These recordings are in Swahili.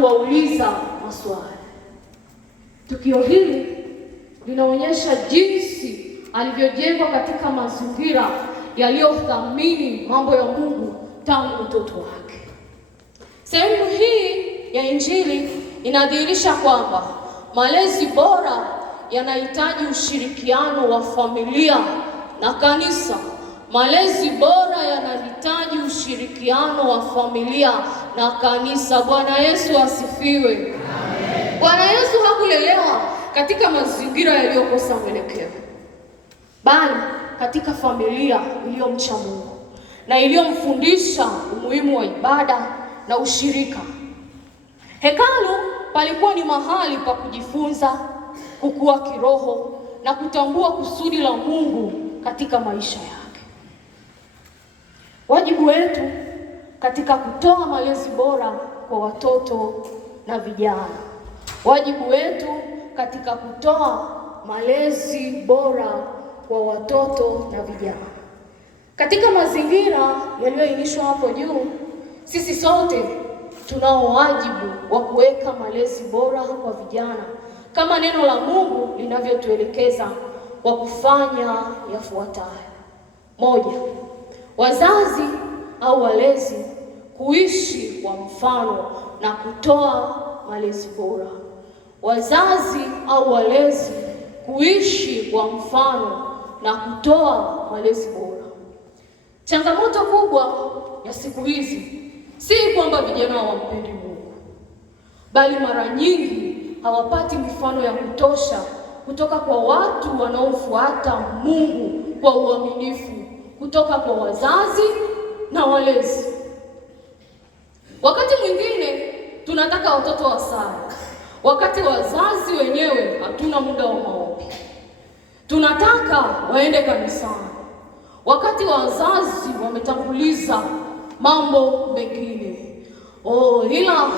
kuwauliza maswali. Tukio hili linaonyesha jinsi alivyojengwa katika mazingira yaliyothamini mambo ya Mungu tangu utoto wake. Sehemu hii ya Injili inadhihirisha kwamba malezi bora yanahitaji ushirikiano wa familia na kanisa. Malezi bora yanahitaji ushirikiano wa familia na kanisa. Bwana Yesu asifiwe. Amen. Bwana Yesu hakulelewa katika mazingira yaliyokosa mwelekeo, bali katika familia iliyomcha Mungu na iliyomfundisha umuhimu wa ibada na ushirika. Hekalu palikuwa ni mahali pa kujifunza, kukua kiroho na kutambua kusudi la Mungu katika maisha yake. Wajibu wetu katika kutoa malezi bora kwa watoto na vijana. Wajibu wetu katika kutoa malezi bora kwa watoto na vijana. Katika mazingira yaliyoainishwa hapo juu, sisi sote tunao wajibu wa kuweka malezi bora kwa vijana kama neno la Mungu linavyotuelekeza kwa kufanya yafuatayo. Moja, wazazi au walezi kuishi kwa mfano na kutoa malezi bora. Wazazi au walezi kuishi kwa mfano na kutoa malezi bora. Changamoto kubwa ya siku hizi si kwamba vijana hawampendi Mungu, bali mara nyingi hawapati mifano ya kutosha kutoka kwa watu wanaofuata Mungu kwa uaminifu, kutoka kwa wazazi na walezi. Wakati mwingine tunataka watoto wasali, wakati wazazi wenyewe hatuna muda wa maombi. Tunataka waende kanisani, wakati wazazi wametanguliza mambo mengine. Ila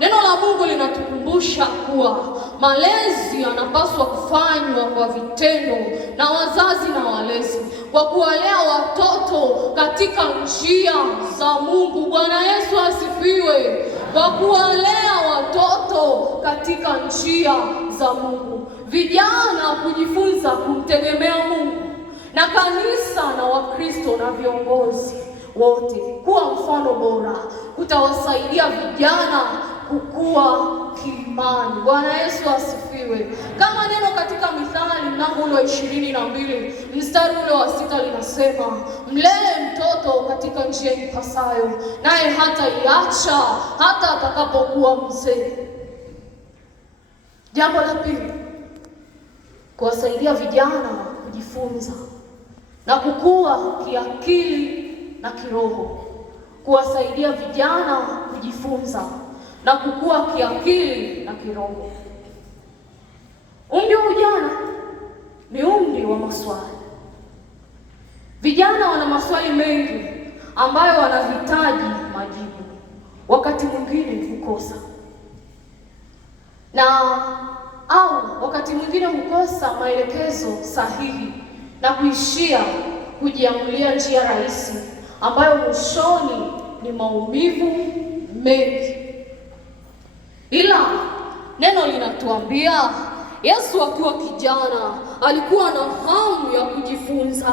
neno la Mungu linatukumbusha kuwa malezi yanapaswa kufanywa kwa vitendo na wazazi na walezi, kwa kuwalea watoto katika njia za Mungu. Bwana Yesu asifiwe. Kwa kuwalea watoto katika njia za Mungu, vijana kujifunza kumtegemea Mungu, na kanisa na Wakristo na viongozi wote kuwa mfano bora kutawasaidia vijana kukua kiimani. Bwana Yesu asifiwe. Kama neno katika Mithali mlango ule wa 22 mstari ule wa 6 linasema, mlee mtoto katika njia ipasayo, naye hataiacha hata atakapokuwa mzee. Jambo la pili, kuwasaidia vijana kujifunza na kukua kiakili na kiroho. Kuwasaidia vijana kujifunza na kukua kiakili na kiroho. Umri wa ujana ni umri wa maswali. Vijana wana maswali mengi ambayo wanahitaji majibu, wakati mwingine hukosa, au wakati mwingine hukosa maelekezo sahihi na kuishia kujiamulia njia rahisi ambayo mwishoni ni maumivu mengi. Ila neno linatuambia Yesu akiwa kijana alikuwa na hamu ya kujifunza.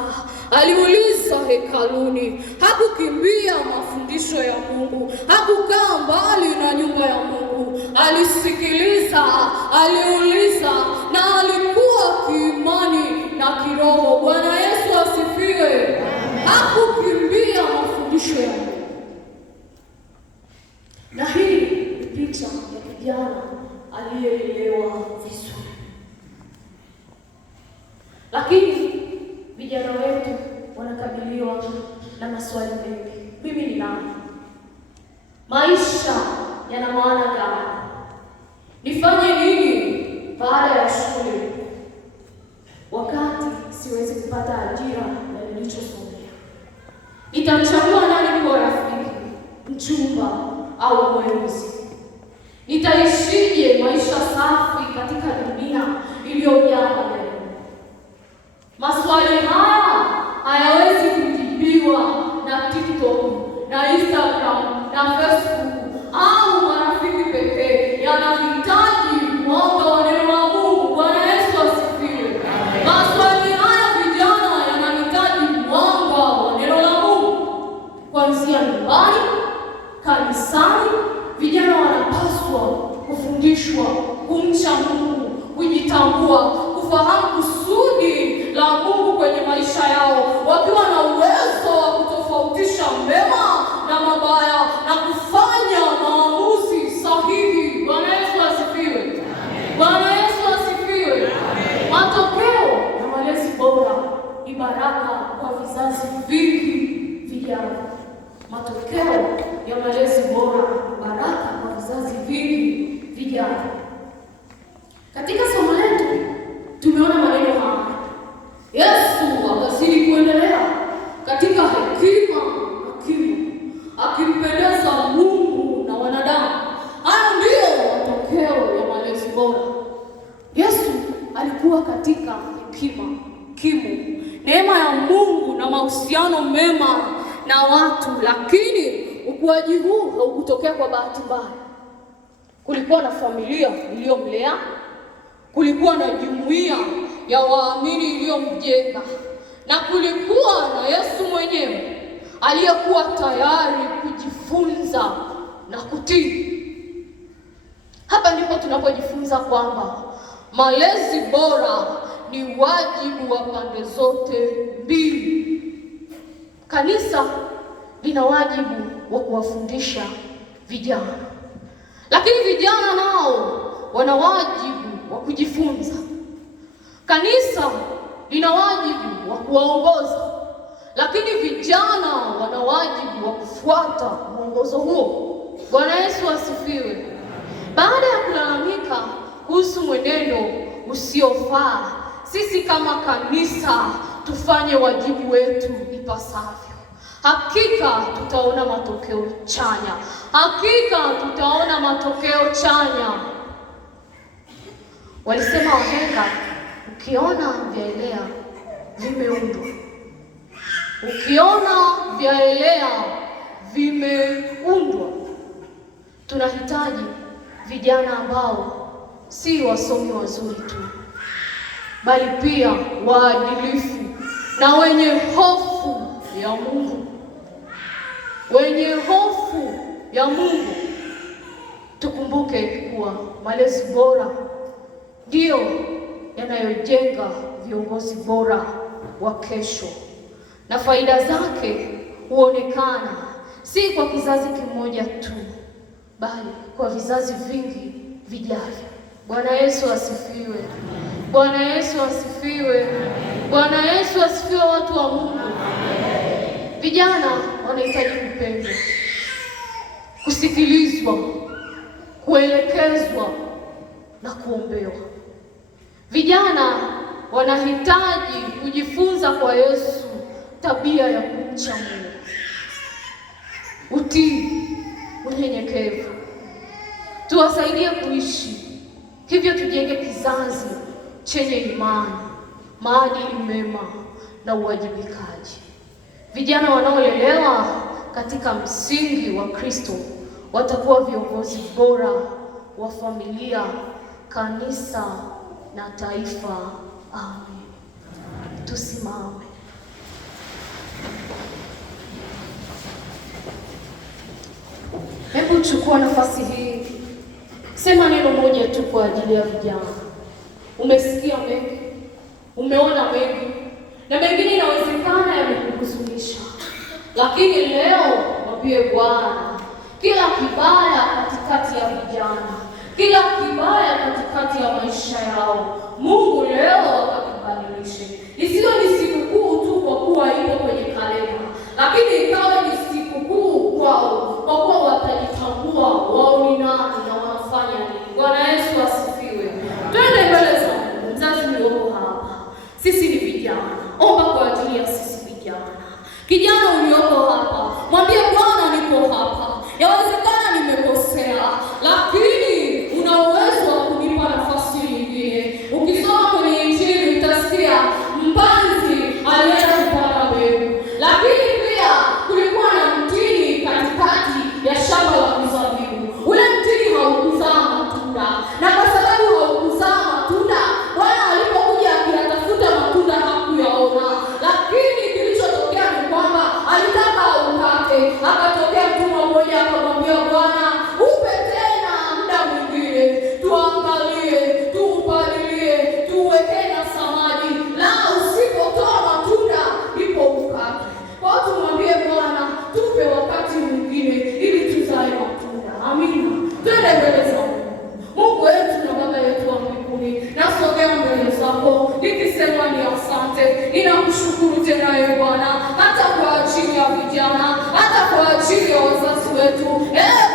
Aliuliza hekaluni, hakukimbia mafundisho ya Mungu, hakukaa mbali na nyumba ya Mungu. Alisikiliza, aliuliza na alikuwa kiimani na kiroho. Bwana Yesu asifiwe. Hakukimbia mafundisho ya Mungu. Na hii ni picha ya kijana aliyelelewa vizuri. Lakini vijana wetu wanakabiliwa na maswali mengi. Mimi ni nani? Maisha yana maana gani? Nifanye nini baada ya shule wakati siwezi kupata ajira na nilichosomea? Nitamchagua nani kuwa rafiki, mchumba au mwenzi? Nitaishije maisha safi katika dunia iliyojaa maneno? Maswali haya hayawezi kujibiwa na TikTok na Instagram na Facebook au marafiki pekee. kufundishwa kumcha Mungu, kujitambua, kufahamu kusudi la Mungu kwenye maisha yao, wakiwa na uwezo wa kutofautisha mema na mabaya na kufanya maamuzi sahihi. Bwana Yesu asifiwe. Bwana Yesu asifiwe. Matokeo ya malezi bora ni baraka kwa vizazi vingi vijavyo. Matokeo ya malezi bora ni baraka kwa vizazi vingi vijavyo. Katika somo letu tumeona maneno haya. Yesu akazidi kuendelea katika hekima na kimo, akimpendeza Mungu na wanadamu. Haya ndiyo matokeo ya malezi bora. Yesu alikuwa katika hekima, kimo, neema ya Mungu na mahusiano mema na watu, lakini ukuaji huu haukutokea kwa bahati mbaya. Kulikuwa na familia iliyomlea, kulikuwa na jumuiya ya waamini iliyomjenga, na kulikuwa na Yesu mwenyewe aliyekuwa tayari kujifunza na kutii. Hapa ndipo tunapojifunza kwamba malezi bora ni wajibu wa pande zote mbili. Kanisa lina wajibu wa kuwafundisha vijana, lakini vijana nao wana wajibu wa kujifunza. Kanisa lina wajibu wa kuwaongoza, lakini vijana wana wajibu wa kufuata mwongozo huo. Bwana Yesu asifiwe. Baada ya kulalamika kuhusu mwenendo usiofaa, sisi kama kanisa tufanye wajibu wetu ipasavyo. Hakika tutaona matokeo chanya. Hakika tutaona matokeo chanya. Walisema wahenga, ukiona vyaelea vimeundwa. Ukiona vyaelea vimeundwa. Tunahitaji vijana ambao si wasomi wazuri tu, bali pia waadilifu na wenye hofu ya Mungu. Wenye hofu ya Mungu. Tukumbuke kuwa malezi bora ndio yanayojenga viongozi bora wa kesho, na faida zake huonekana si kwa kizazi kimoja tu, bali kwa vizazi vingi vijavyo. Bwana Yesu asifiwe. Bwana Yesu asifiwe. Bwana Yesu asifiwe, watu wa Mungu. Vijana wanahitaji kupendwa, kusikilizwa, kuelekezwa na kuombewa. Vijana wanahitaji kujifunza kwa Yesu tabia ya kumcha Mungu, utii, unyenyekevu. Tuwasaidie kuishi hivyo, tujenge kizazi chenye imani, maadili mema na uwajibikaji. Vijana wanaolelewa katika msingi wa Kristo watakuwa viongozi bora wa familia, kanisa na taifa. Amen. Tusimame. Hebu chukua nafasi hii, sema neno moja tu kwa ajili ya vijana. Umesikia mengi, umeona mengi, na mengine inawezekana yamekuhuzunisha, lakini leo mwambie Bwana, kila kibaya katikati ya vijana, kila kibaya katikati ya maisha yao, Mungu leo akakibadilishe. Isiwe ni sikukuu tu kwa kuwa ipo kwenye kalenda, lakini ikawe ni sikukuu kwao, kwa kuwa watajitambua wao ni nani na wanafanya nini. Bwana Yesu asifiwe. Twende mbele za Mungu. Mzazi mlioko hapa, sisi ni vijana, omba kwa ajili ya sisi vijana. Kijana ulioko hapa, mwambie Bwana, niko hapa, yawezekana nimekosea, vijana, hata kwa ajili ya wazazi wetu.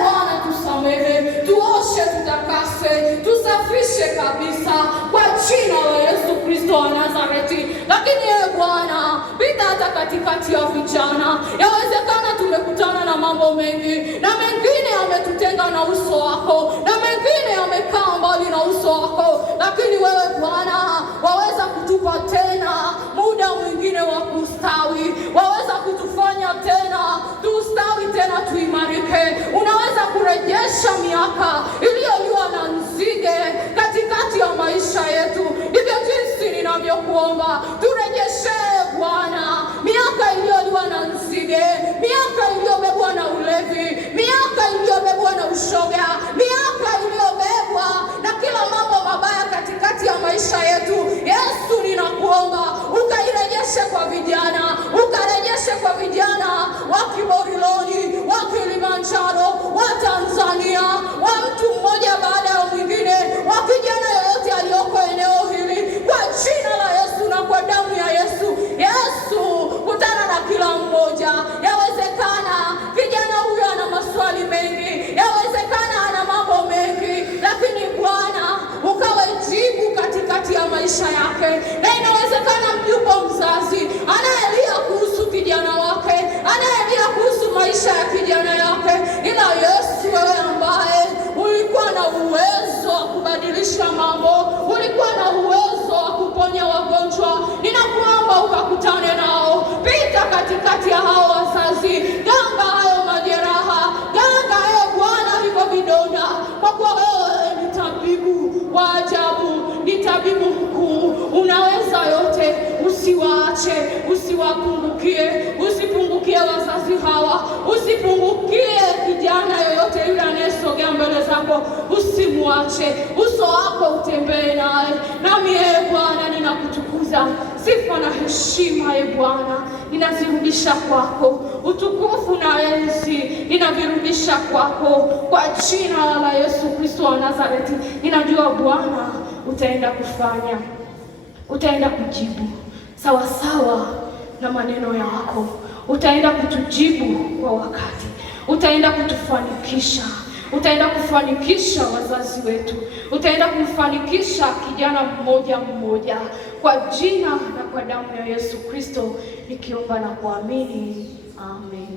Bwana tusamehe, tuoshe, tutakase, tusafishe kabisa kwa jina la Yesu Kristo wa Nazareti. Lakini Bwana, pita hata katikati ya vijana. Yawezekana tumekutana na mambo mengi, na mengine yametutenga na uso wako, na mengine yamekaa mbali na uso wako, lakini wewe Bwana waweza kutupa tena muda mwingine wa kustawi, waweza kutufanya tena tustawi, tena tuimarike. Unaweza kurejesha miaka iliyoliwa na nzige katikati ya maisha yetu. Ndivyo jinsi ninavyokuomba, turejeshe Bwana miaka iliyoliwa na nzige, miaka iliyobebwa na ulevi, miaka iliyobebwa na ushoga, miaka iliyobebwa na kila mambo mabaya katikati ya maisha yetu. Yesu, ninakuomba ukairejeshe kwa vijana, ukarejeshe kwa vijana wa Kiboriloni, wa Kilimanjaro, wa Tanzania, wa mtu mmoja baada ya mwingine, wa kijana yoyote aliyoko eneo hili, kwa jina la Yesu na kwa damu ya Yesu. Yesu, kutana na kila mmoja. Yawezekana kijana huyo ana maswali mengi, yawezekana ana mambo mengi, lakini Bwana ukawe jibu katikati ya maisha yake. Na inawezekana yupo mzazi anayelia kuhusu kijana wake, anayelia kuhusu maisha ya kijana yake, ila Yesu, wewe ambaye ulikuwa na uwezo wa kubadilisha mambo, ulikuwa na uwezo wa kuponya wagonjwa, ninakuomba ukakutane nao. Pita katikati ya hao wazazi, ganga hayo majeraha, ganga hayo Bwana hivyo vidonda, kwa kuwa wewe ni tabibu wa ajabu, ni tabibu mkuu. Unaweza yote, usiwaache, usiwapungukie, usipungukie wazazi hawa, usipungukie kijana yoyote yule anayesogea mbele zako, usimwache, uso wako utembee naye. Nami Bwana ninakutukuza, sifa na heshima Bwana ninazirudisha kwako, utukufu na enzi ninavirudisha kwako, kwa jina la Yesu Kristo wa Nazareti. Ninajua Bwana utaenda kufanya, utaenda kujibu sawa sawa na maneno yako, utaenda kutujibu kwa wakati, utaenda kutufanikisha, utaenda kufanikisha wazazi wetu, utaenda kumfanikisha kijana mmoja mmoja, kwa jina na kwa damu ya Yesu Kristo nikiomba na kuamini, amen.